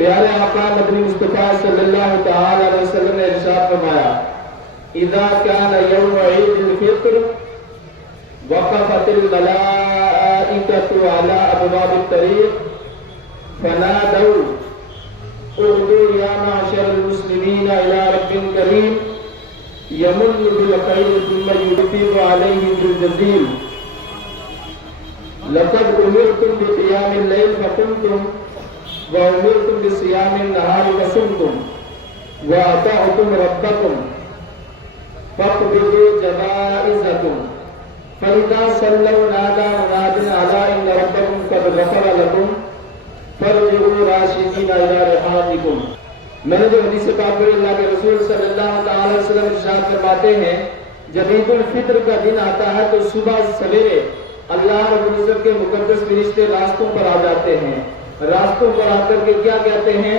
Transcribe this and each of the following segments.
پیارے آقا مدنی مصطفیٰ صلی اللہ تعالی علیہ وسلم نے ارشاد فرمایا اذا كان يوم عيد الفطر وقفت الملائكة على ابواب الطريق فنادوا اغدوا يا معشر المسلمين الى رب كريم يمن بالخير ثم يفيض عليهم بالجزيل لقد امرتم بقيام الليل فقمتم وأمرتم بصيام النهار فصمتم وأطعتم ربكم فاقبضوا جوائزكم فإذا صلوا نادى مناد على إن ربكم قد غفر لكم فارجعوا راشدين إلى رحابكم. میں نے جو حدیث پاک پڑھی اللہ کے رسول صلی اللہ علیہ وسلم ارشاد فرماتے ہیں جب عید الفطر کا دن آتا ہے تو صبح سویرے اللہ رب العزت کے مقدس فرشتے راستوں پر آ جاتے ہیں. راستوں پر آ کر کے کیا کہتے ہیں؟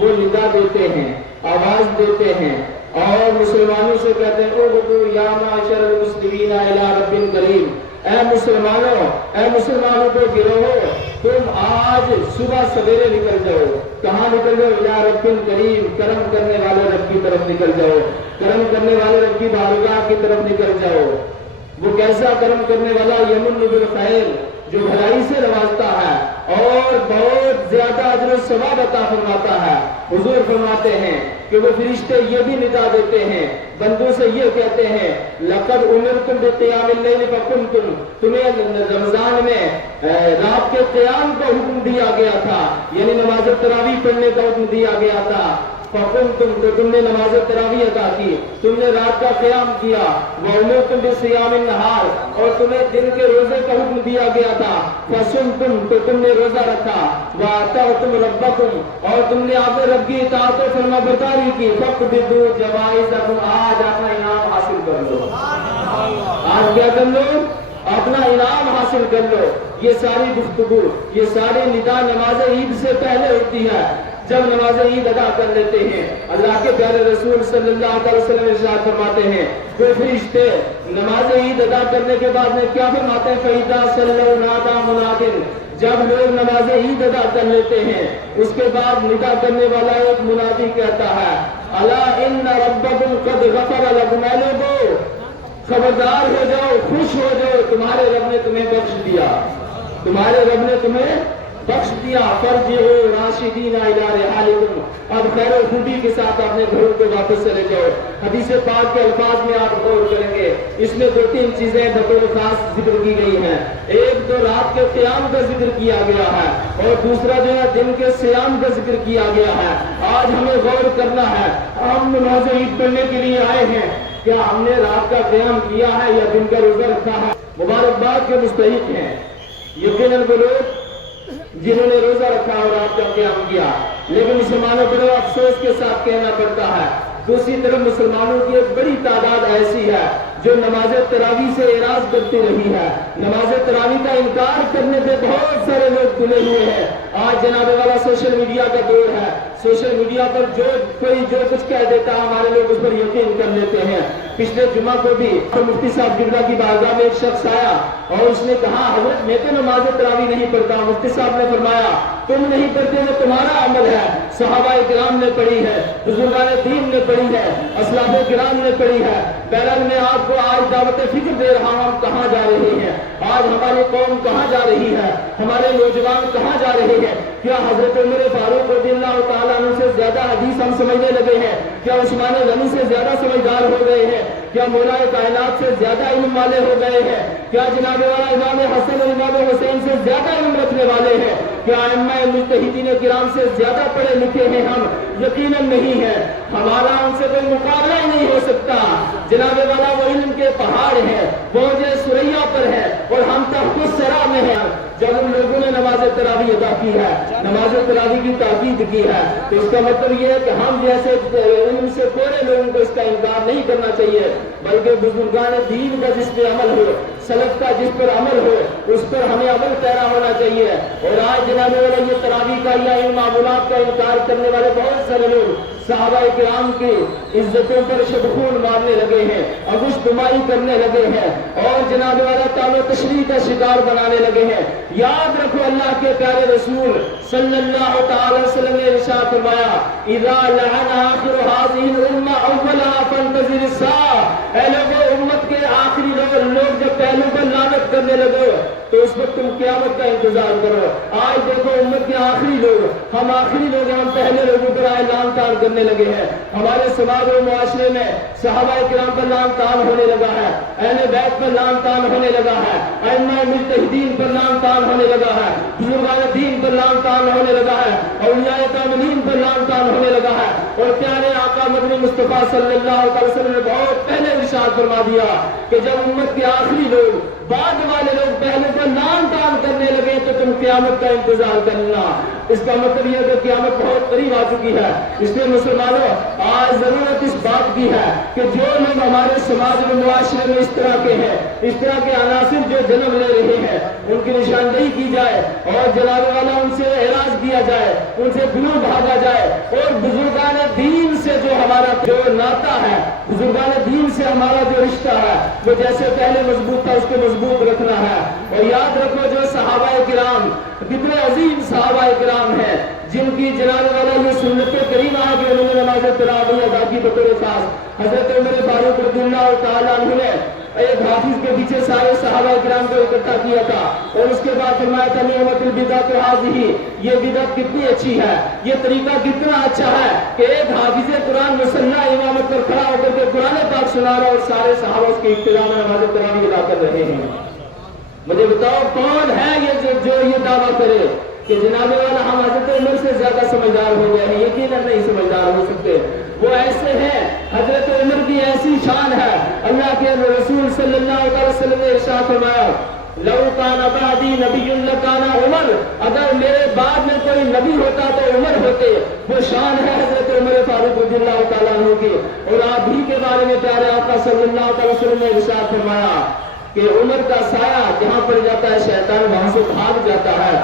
وہ ندا دیتے ہیں، آواز دیتے ہیں اور مسلمانوں سے کہتے ہیں اغدوا یا معاشر المسلمین الی رب کریم. اے مسلمانوں کو گروہ تم آج صبح سویرے نکل جاؤ. کہاں نکل جاؤ؟ الی رب کریم، کرم کرنے والے رب کی طرف نکل جاؤ. کرم کرنے والے رب کی بارگاہ کی طرف نکل جاؤ. وہ کیسا کرم کرنے والا؟ یمن بالخیر، جو بھلائی سے نوازتا ہے اور بہت زیادہ اجر و ثواب عطا فرماتا ہے. حضور فرماتے ہیں کہ وہ فرشتے یہ بھی ندا دیتے ہیں، بندوں سے یہ کہتے ہیں لقد امرتم بقیام اللیل فقمتم، تمہیں رمضان میں رات کے قیام کا حکم دیا گیا تھا، یعنی نماز تراویح پڑھنے کا حکم دیا گیا تھا. فقمتم، تو تم نے نماز تراویح ادا کی، تم نے رات کا قیام کیا. وامرتم بصیام النہار، اور تمہیں دن کے روزے کا حکم دیا گیا تھا. فصمتم، تو تم نے روزہ رکھا. واطعتم ربکم، اور تم نے اپنے رب کی اطاعت و فرما برداری کی. فاقبضوا جوائزکم، آج اپنا انعام حاصل کر لو. آج کیا کر لو؟ اپنا انعام حاصل کر لو. یہ ساری گفتگو، یہ ساری ندا نماز عید سے پہلے ہوتی ہے. جب نماز عید ادا کر لیتے ہیں اللہ کے پیارے رسول صلی اللہ علیہ وسلم ارشاد فرماتے ہیں کہ فرشتے نماز عید ادا کرنے کے بعد میں کیا فرماتے ہیں؟ فَإِذَا صَلَّوْا نَادَىٰ مُنَادٍ، جب لوگ نماز عید ادا کر لیتے ہیں اس کے بعد ندا کرنے والا ایک منادی کہتا ہے اَلَا إِنَّ رَبَّكُمْ قَدْ غَفَرَ لَكُمْ. اے لوگو خبردار ہو جاؤ، خوش ہو جاؤ، تمہارے رب نے تمہیں بخش دیا، تمہارے رب نے تمہیں بخش دیا. فرجعوا راشدین الی رحالکم، اب خیر و خوبی کے ساتھ اپنے گھروں کو واپس چلے جاؤ. حدیث پاک کے الفاظ میں آپ غور کریں گے، اس میں دو تین چیزیں بطور خاص ذکر کی گئی ہیں. ایک تو رات کے قیام کا ذکر کیا گیا ہے اور دوسرا جو ہے دن کے صیام کا ذکر کیا گیا ہے. آج ہمیں غور کرنا ہے، ہم نماز عید پڑھنے کے لیے آئے ہیں، کیا ہم نے رات کا قیام کیا ہے یا دن کا روزہ رکھا ہے؟ مبارکباد کے مستحق ہیں یقیناً وہ لوگ جنہوں نے روزہ رکھا اور رات کا قیام کیا. لیکن مسلمانوں کو افسوس کے ساتھ کہنا پڑتا ہے دوسری طرف مسلمانوں کی ایک بڑی تعداد ایسی ہے جو نماز تراویح سے اعراض کرتی رہی ہے. نماز تراویح کا انکار کرنے سے بہت سارے لوگ تلے ہوئے ہیں. آج جناب والا سوشل میڈیا کا دور ہے، سوشل میڈیا پر کوئی جو کچھ کہہ دیتا ہے ہمارے لوگ اس پر یقین کر لیتے ہیں. پچھلے جمعہ کو بھی مفتی صاحب قبلہ کی بارگاہ میں ایک شخص آیا اور اس نے کہا حضرت میں تو نماز تراویح نہیں پڑھتا. مفتی صاحب نے فرمایا تم نہیں پڑھتے وہ تمہارا عمل ہے، صحابہ کرام نے پڑھی ہے، بزرگان دین نے پڑھی ہے، اسلاف کرام نے پڑھی ہے. بہرحال میں آپ کو آج دعوت فکر دے رہا ہوں ہم کہاں جا رہے ہیں، آج ہماری قوم کہاں جا رہی ہے، ہمارے نوجوان کہاں جا رہے ہیں. کیا حضرت عمر فاروق رضی اللہ تعالیٰ عنہ سے زیادہ حدیث ہم سمجھنے لگے ہیں؟ کیا عثمان غنی سے زیادہ سمجھدار ہو گئے ہیں؟ کیا مولا کائنات سے زیادہ علم والے ہو گئے ہیں؟ کیا جناب والا امام حسن اور امام حسین سے زیادہ علم رکھنے والے ہیں؟ کیا ائمہ مجتہدین کرام سے زیادہ پڑھے لکھے ہیں ہم؟ یقیناً نہیں ہے. ہمارا ان سے کوئی مقابلہ ہی نہیں ہو سکتا. جناب والا وہ علم کے پہاڑ ہے، وہ جو سریا پر ہے اور ہم تحت الثری میں ہیں. جب ان لوگوں نے نماز تراویح ادا کی ہے، نماز تراویح کی تاکید کی ہے، تو اس کا مطلب یہ ہے کہ ہم جیسے علم سے پورے لوگوں کو اس کا انکار نہیں کرنا چاہیے، بلکہ بزرگان دین کا جس پہ عمل ہو، سلف کا جس پر عمل ہو اس پر ہمیں عمل پیرا ہونا چاہیے. اور آج جناب والا یہ تراویح کا یا ان معمولات کا انکار کرنے والے بہت سارے لوگ صحابہ کرام کی عزتوں پر شبخون مارنے لگے ہیں، اگشتمائی کرنے لگے ہیں اور جناب والا تعالی تشریح کا شکار بنانے لگے ہیں. یاد رکھو اللہ کے پیارے رسول صلی اللہ تعالی وسلم نے ارشاد فرمایا اذا لعن آخر هذه الامه اولها فانتظر الساعه. اے لوگوں، امت کے آخری لوگ جب پہلو پر لعنت کرنے لگے تو اس وقت تم قیامت کا انتظار کرو. آج دیکھو امت کے آخری لوگ، ہم آخری لوگ، ہم پہلے لوگوں پر آئے لعن طعن کرنے لگے ہیں. ہمارے سماج و معاشرے میں صحابہ کرام پر لعن طعن ہونے لگا ہے، اہل بیت پر لعن طعن ہونے لگا ہے، ائمہ مجتہدین پر لعن طعن ہونے لگا ہے، بزرگان دین پر لعن طعن ہونے لگا ہے، اولیاء کاملین پر لعن طعن ہونے لگا ہے. اور پیارے آقا مدنی مصطفیٰ صلی اللہ علیہ وسلم نے بہت پہلے ارشاد فرما دیا کہ جب امت کے آخری لوگ، بعد والے لوگ پہلے پر لعن طعن کرنے لگے تو تم قیامت کا انتظار کرنا. اس کا مطلب یہ ہے کہ قیامت بہت قریب آ چکی ہے. اس لیے مسلمانوں، آج ضرورت اس بات کی ہے کہ جو لوگ ہمارے سماج و معاشرے میں اس طرح کے ہیں، اس طرح کے عناصر جو جنم لے رہے ہیں، ان کی نشاندہی کی جائے اور جلال والا ان سے اعراض کیا جائے، ان سے دور بھاگا جائے. اور بزرگان دین سے جو ہمارا جو ناتا ہے، بزرگان دین سے ہمارا جو رشتہ ہے، وہ جیسے پہلے مضبوط تھا اس کو مضبوط رکھنا ہے. اور یاد رکھو جو صحابہ کرام، کتنے عظیم صحابہ کرام ہیں جن کی جلال والا یہ سنت کریمہ ہے کہ انہوں نے نماز تراویح ادا کی بطور خاص. حضرت عمر فاروق رضی اللہ تعالیٰ عنہ نے ایک حافظ کے پیچھے سارے صحابہ کرام کو اکٹھا کیا تھا اور اس کے بعد فرمایا تھا نعمت البدعۃ هذه، یہ بدعت کتنی اچھی ہے، یہ طریقہ کتنا اچھا ہے کہ ایک حافظ قرآن مسلح امامت پر کھڑا ہو کر کے قرآن پاک سنا رہا اور سارے صحابہ اس کی اقتداء میں نماز تراویح ادا کر رہے ہیں. مجھے بتاؤ کون ہے یہ جو یہ دعویٰ کرے کہ جناب والا ہم حضرت عمر سے زیادہ سمجھدار ہو گئے ہیں؟ یقیناً نہیں سمجھدار ہو سکتے. وہ ایسے ہیں، حضرت عمر کی ایسی شان ہے. اللہ کے رسول صلی اللہ علیہ وسلم نے ارشاد فرمایا لو کان بعدی نبی لکان عمر، اگر میرے بعد میں کوئی نبی ہوتا تو عمر ہوتے. وہ شان ہے حضرت عمر فاروق رضی اللہ تعالیٰ عنہ کی. اور آپ ہی کے بارے میں پیارے آقا صلی اللہ علیہ وسلم نے ارشاد فرمایا کہ عمر کا سایہ جہاں پڑ جاتا ہے شیطان وہاں سے بھاگ جاتا ہے.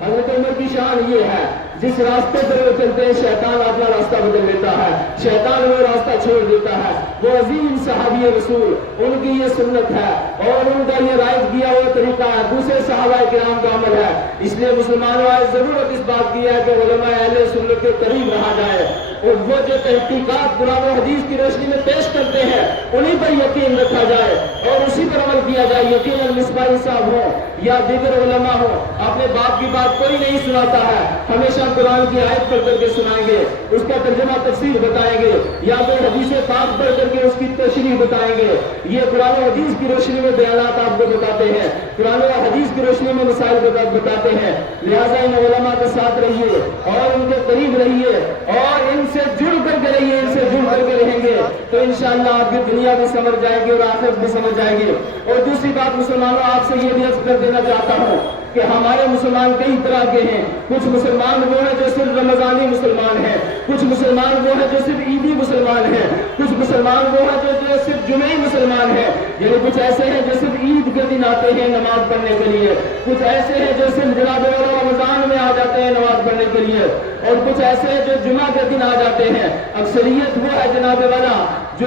حضرت عمر کی شان یہ ہے جس راستے پر وہ چلتے ہیں شیطان اپنا راستہ بدل لیتا ہے، شیطان وہ راستہ چھوڑ دیتا ہے. وہ عظیم صحابی رسول، ان کی یہ سنت ہے اور ان کا یہ رائج کیا ہوا طریقہ ہے، دوسرے صحابہ کرام کا عمل ہے. اس لیے مسلمانوں آج ضرورت اس بات کی ہے کہ علماء اہل سنت کے قریب رہا جائے اور وہ جو تحقیقات قرآن و حدیث کی روشنی میں پیش کرتے ہیں انہیں پر یقین رکھا جائے اور اسی پر عمل کیا جائے. یقیناً مصباحی صاحب ہوں یا دیگر علماء ہوں، اپنے باپ کی بات کوئی نہیں سناتا ہے، ہمیشہ قرآن کی آیت پڑھ کر کے سنائیں گے، اس کا ترجمہ تفسیر بتائیں گے، یا کوئی حدیث پاک پڑھ کر کے اس کی تشریح بتائیں گے. یہ قرآن و حدیث کی روشنی میں بیانات آپ کو بتاتے ہیں، قرآن و حدیث کی روشنی میں مسائل بتاتے ہیں. لہٰذا ان علماء کے ساتھ رہیے اور ان کے قریب رہیے اور ان سے جڑ کر کے رہیے. ان سے جڑ کر کے رہیں گے تو انشاءاللہ آپ کی دنیا بھی سمجھ جائے گی اور آخرت بھی سمجھ جائے گی. اور دوسری بات مسلمانوں، آپ سے یہ بھی عرض کر دینا چاہتا ہوں کہ ہمارے مسلمان کئی طرح کے ہیں. کچھ مسلمان وہ ہیں جو صرف رمضانی مسلمان ہیں، کچھ مسلمان وہ ہیں جو صرف عیدی مسلمان ہیں، کچھ مسلمان وہ ہیں جو صرف جمعی مسلمان ہیں. یعنی کچھ ایسے ہیں جو صرف عید کے دن آتے ہیں نماز پڑھنے کے لیے، کچھ ایسے ہیں جو صرف جناب رمضان میں آ جاتے ہیں نماز پڑھنے کے لیے، اور کچھ ایسے ہیں جو جمعہ کے دن آ جاتے ہیں. اکثریت وہ ہے جناب والا جو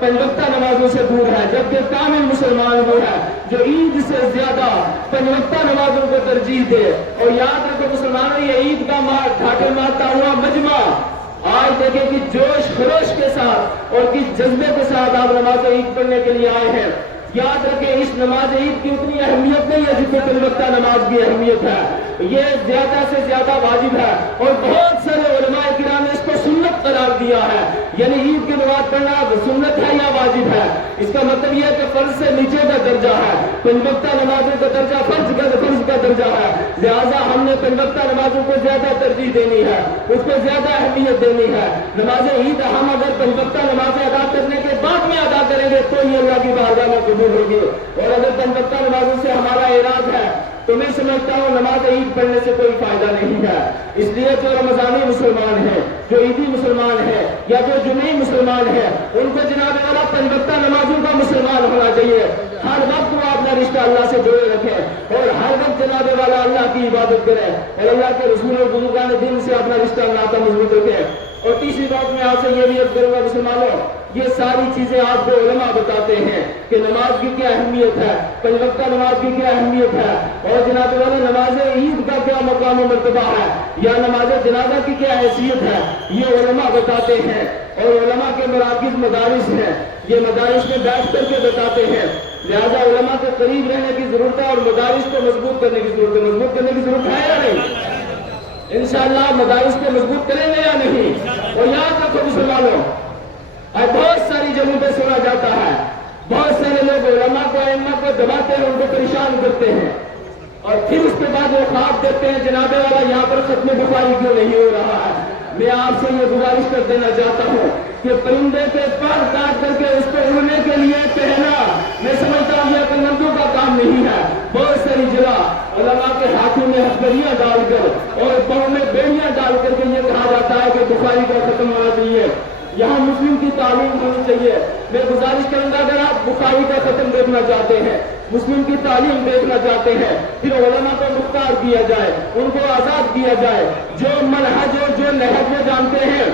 پنج وقتہ نمازوں سے دور ہے، جبکہ کامل مسلمان وہ ہے جو عید سے زیادہ پنج وقتہ نمازوں کو ترجیح دے. اور یاد رکھو مسلمانوں، یہ عید کا ڈھاکے مارتا ہوا مجمع آج دیکھیں کہ جوش خروش کے ساتھ اور کس جذبے کے ساتھ آپ نماز عید پڑھنے کے لیے آئے ہیں. یاد رکھیں اس نماز عید کی اتنی اہمیت نہیں ہے جتنی پنج وقتہ نماز کی اہمیت ہے. یہ زیادہ سے زیادہ واجب ہے اور بہت سارے علماء کرام نے اس کو سنت قرار دیا ہے. یعنی عید کی نماز پڑھنا سنت ہے یا واجب ہے؟ اس کا مطلب یہ ہے کہ فرض سے نیچے کا درجہ ہے. پنج وقتہ نمازوں کا درجہ فرض کا درجہ ہے، لہٰذا ہم نے پنج وقتہ نمازوں کو زیادہ ترجیح دینی ہے، اس کو زیادہ اہمیت دینی ہے. نماز عید ہم اگر پنج وقتہ نمازیں ادا کرنے کے بعد میں ادا کریں گے تو یہ اللہ کی بارگاہ میں قبول ہوگی. اور اگر پنج وقتہ نمازوں سے ہمارا اعراض ہے تو میں سمجھتا ہوں نماز عید پڑھنے سے کوئی فائدہ نہیں ہے. اس لیے جو رمضانی مسلمان ہیں، جو عیدی مسلمان ہیں یا جو جمعی مسلمان ہیں، ان کو جناب والا 5 وقتہ نمازوں کا مسلمان ہونا چاہیے. ہر وقت وہ اپنا رشتہ اللہ سے جوڑے رکھیں اور ہر وقت جناب والا اللہ کی عبادت کریں اور اللہ کے رسول اور بزرگان دین سے اپنا رشتہ اللہ کا مضبوط رکھیں. اور تیسری بات میں آپ سے یہ بھی عرض کروں گا مسلمانوں، یہ ساری چیزیں آپ کو علماء بتاتے ہیں کہ نماز کی کیا اہمیت ہے، 5 وقتہ نماز کی کیا اہمیت ہے، اور جناب والا نماز عید کا کیا مقام و مرتبہ ہے یا نماز جنازہ کی کیا حیثیت ہے، یہ علماء بتاتے ہیں. اور علماء کے مراکز مدارس ہیں، یہ مدارس میں بیٹھ کر کے بتاتے ہیں. لہذا علماء کے قریب رہنے کی ضرورت ہے اور مدارس کو مضبوط کرنے کی ضرورت ہے. مضبوط کرنے کی ضرورت ہے یا نہیں؟ انشاءاللہ مدارس کو مضبوط کریں گے یا نہیں؟ اور یاد رکھو مسلمانوں، بہت ساری جگہوں پہ سنا جاتا ہے، بہت سارے لوگ علماء کو ائمہ کو دباتے ہیں، ان کو پریشان کرتے ہیں اور پھر اس کے بعد وہ خواب دیتے ہیں جناب والا یہاں پر ختم بخاری کیوں نہیں ہو رہا ہے. میں آپ سے یہ گزارش کر دینا چاہتا ہوں کہ پرندے کے پر کاٹ کر کے اس کو اڑنے کے لیے کہنا، میں سمجھتا ہوں یہ پرندوں کا کام نہیں ہے. بہت ساری جگہ علماء کے ہاتھوں میں ہتھکڑیاں ڈال کر اور پاؤں میں بیڑیاں ڈال کر کے یہ کہا جاتا ہے کہ بخاری کا ختم ہونا چاہیے، یہاں مسلم کی تعلیم ہونی چاہیے. میں گزارش کروں گا اگر آپ بخاری کا ختم دیکھنا چاہتے ہیں، مسلم کی تعلیم دیکھنا چاہتے ہیں، پھر علماء کو مختار کیا جائے، ان کو آزاد کیا جائے. جو منہج اور جو نہج وہ جانتے ہیں،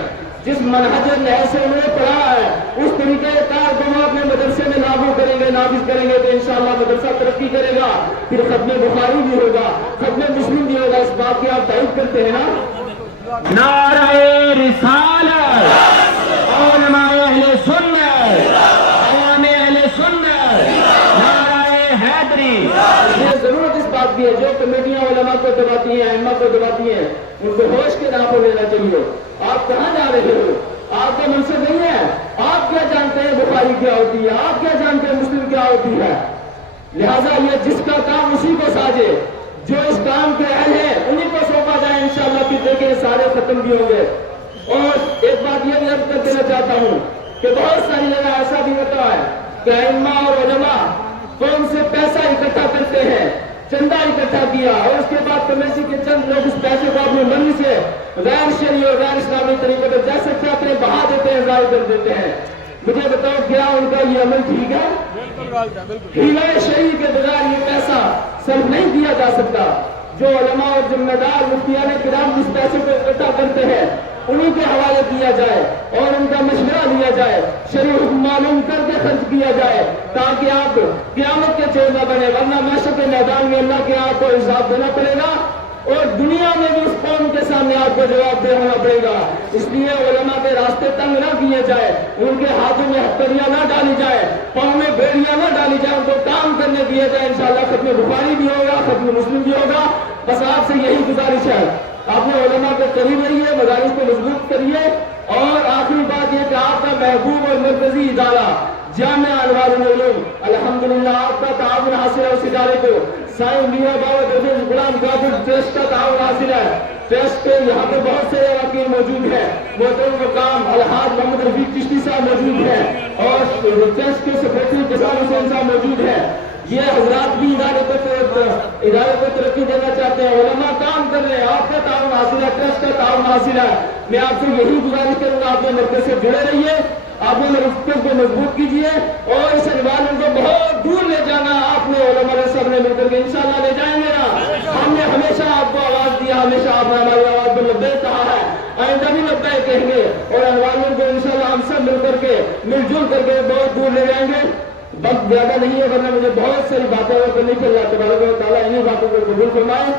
جس منہج اور نہج سے انہوں نے پڑھا ہے، اس طریقے کار کو وہ اپنے مدرسے میں لاگو کریں گے، نافذ کریں گے تو انشاءاللہ مدرسہ ترقی کرے گا. پھر ختم بخاری بھی ہوگا، ختم مسلم بھی ہوگا. اس بات کی آپ تائید کرتے ہیں نا؟ نعرہ رسالت، علماء اہل سنت، عوام اہل سنت، نعرہ حیدری. یہ ضرورت اس بات کی ہے جو کمیٹیاں علماء کو دباتی ہیں، ائمہ کو دباتی ہیں، ان کو ہوش کے راہ پر لینا چاہیے. آپ کہاں جا رہے ہو؟ آپ کا منصب نہیں ہے. آپ کیا جانتے ہیں بخاری کیا ہوتی ہے؟ آپ کیا جانتے ہیں مسلم کیا ہوتی ہے؟ لہذا یہ جس کا کام اسی کو ساجے، جو اس کام کے اہل ہیں انہیں کو سونپا جائے. انشاءاللہ پھر دیکھیں سارے ختم بھی ہوں گے. اور ایک بات یہ بھی عرض کر دینا چاہتا ہوں کہ بہت ساری جگہ ایسا بھی ہوتا ہے کہ ائمہ اور علماء قوم سے پیسہ اکٹھا کرتے ہیں، چندہ اکٹھا کیا اور اس کے بعد کمیٹی کے چند لوگ اس پیسے کو اپنی منی سے غیر شرعی اور غیر اسلامی طریقے پر جیسے چاہتے ہیں بہا دیتے ہیں، ضائع کر دیتے ہیں. مجھے بتاؤ کیا ان کا یہ عمل ٹھیک ہے؟ ہیلہ شرعی کے بغیر یہ پیسہ صرف نہیں دیا جا سکتا. جو علماء اور ذمہ دار مفتیان کرام جس پیسے کو اکٹھا کرتے ہیں انہیں کے حوالے کیا جائے اور ان کا مشورہ لیا جائے، شرعی حکم معلوم کر کے خرچ کیا جائے تاکہ آپ قیامت کے چور نہ بنے، ورنہ محشر کے میدان میں اللہ کے آپ کو حساب دینا پڑے گا اور دنیا میں بھی اس قوم کے سامنے آپ کو جواب دہ ہونا پڑے گا. اس لیے علماء کے راستے تنگ نہ کیے جائے، ان کے ہاتھوں میں ہتھکڑیاں نہ ڈالی جائے، پاؤں میں بیڑیاں نہ ڈالی جائے، ان کو کام کرنے دیا جائے. انشاءاللہ ختم بخاری بھی ہوگا، ختم مسلم بھی ہوگا. بس آپ سے یہی گزارش ہے، آپ نے علماء کے قریب رہیے، مدارس کو مضبوط کریے. اور آخری بات یہ کہ آپ کا محبوب اور مرکزی ادارہ جامعہ انوار العلوم الحمدللہ آپ کا تعاون حاصل ہے. اس ادارے کو سائیں میاں بابا درفیز غلام غافر ٹرسٹ کا تعاون حاصل ہے. ٹرسٹ کے یہاں پہ بہت سے اراکین موجود ہیں، محترم مقام الحاج محمد رفیق چشتی صاحب موجود ہیں اور ٹرسٹ کے سیکریٹری جسام حسین صاحب موجود ہیں. یہ حضرات بھی ادارے کو ترقی دینا چاہتے ہیں. علماء کام کر رہے ہیں، آپ کا تعاون حاصل ہے، ٹرسٹ کا تعاون حاصل ہے. میں آپ سے یہی گزارش کروں گا آپ نے مرکز سے جڑے رہیے، آپ نے مرکز کو مضبوط کیجیے اور اس انوار کو بہت دور لے جانا. آپ نے علماء سب نے مل کر کے انشاءاللہ لے جائیں گے نا. ہم نے ہمیشہ آپ کو آواز دیا، ہمیشہ آپ نے ہماری آواز کو لبیک کہا ہے، آئندہ بھی لبیک کہیں گے اور انوار کو انشاءاللہ ہم سب مل کر کے مل جل کر کے بہت دور لے جائیں گے. وقت زیادہ نہیں ہے ورنہ مجھے بہت ساری باتیں اور کرنے کی. اللہ تبارک و تعالیٰ انہیں باتوں کو قبول فرمائے.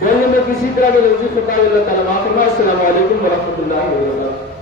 بولنے میں کسی طرح کی لفظی خطا اللہ تعالیٰ معاف فرمائے. السلام علیکم ورحمۃ اللہ وبرکاتہ.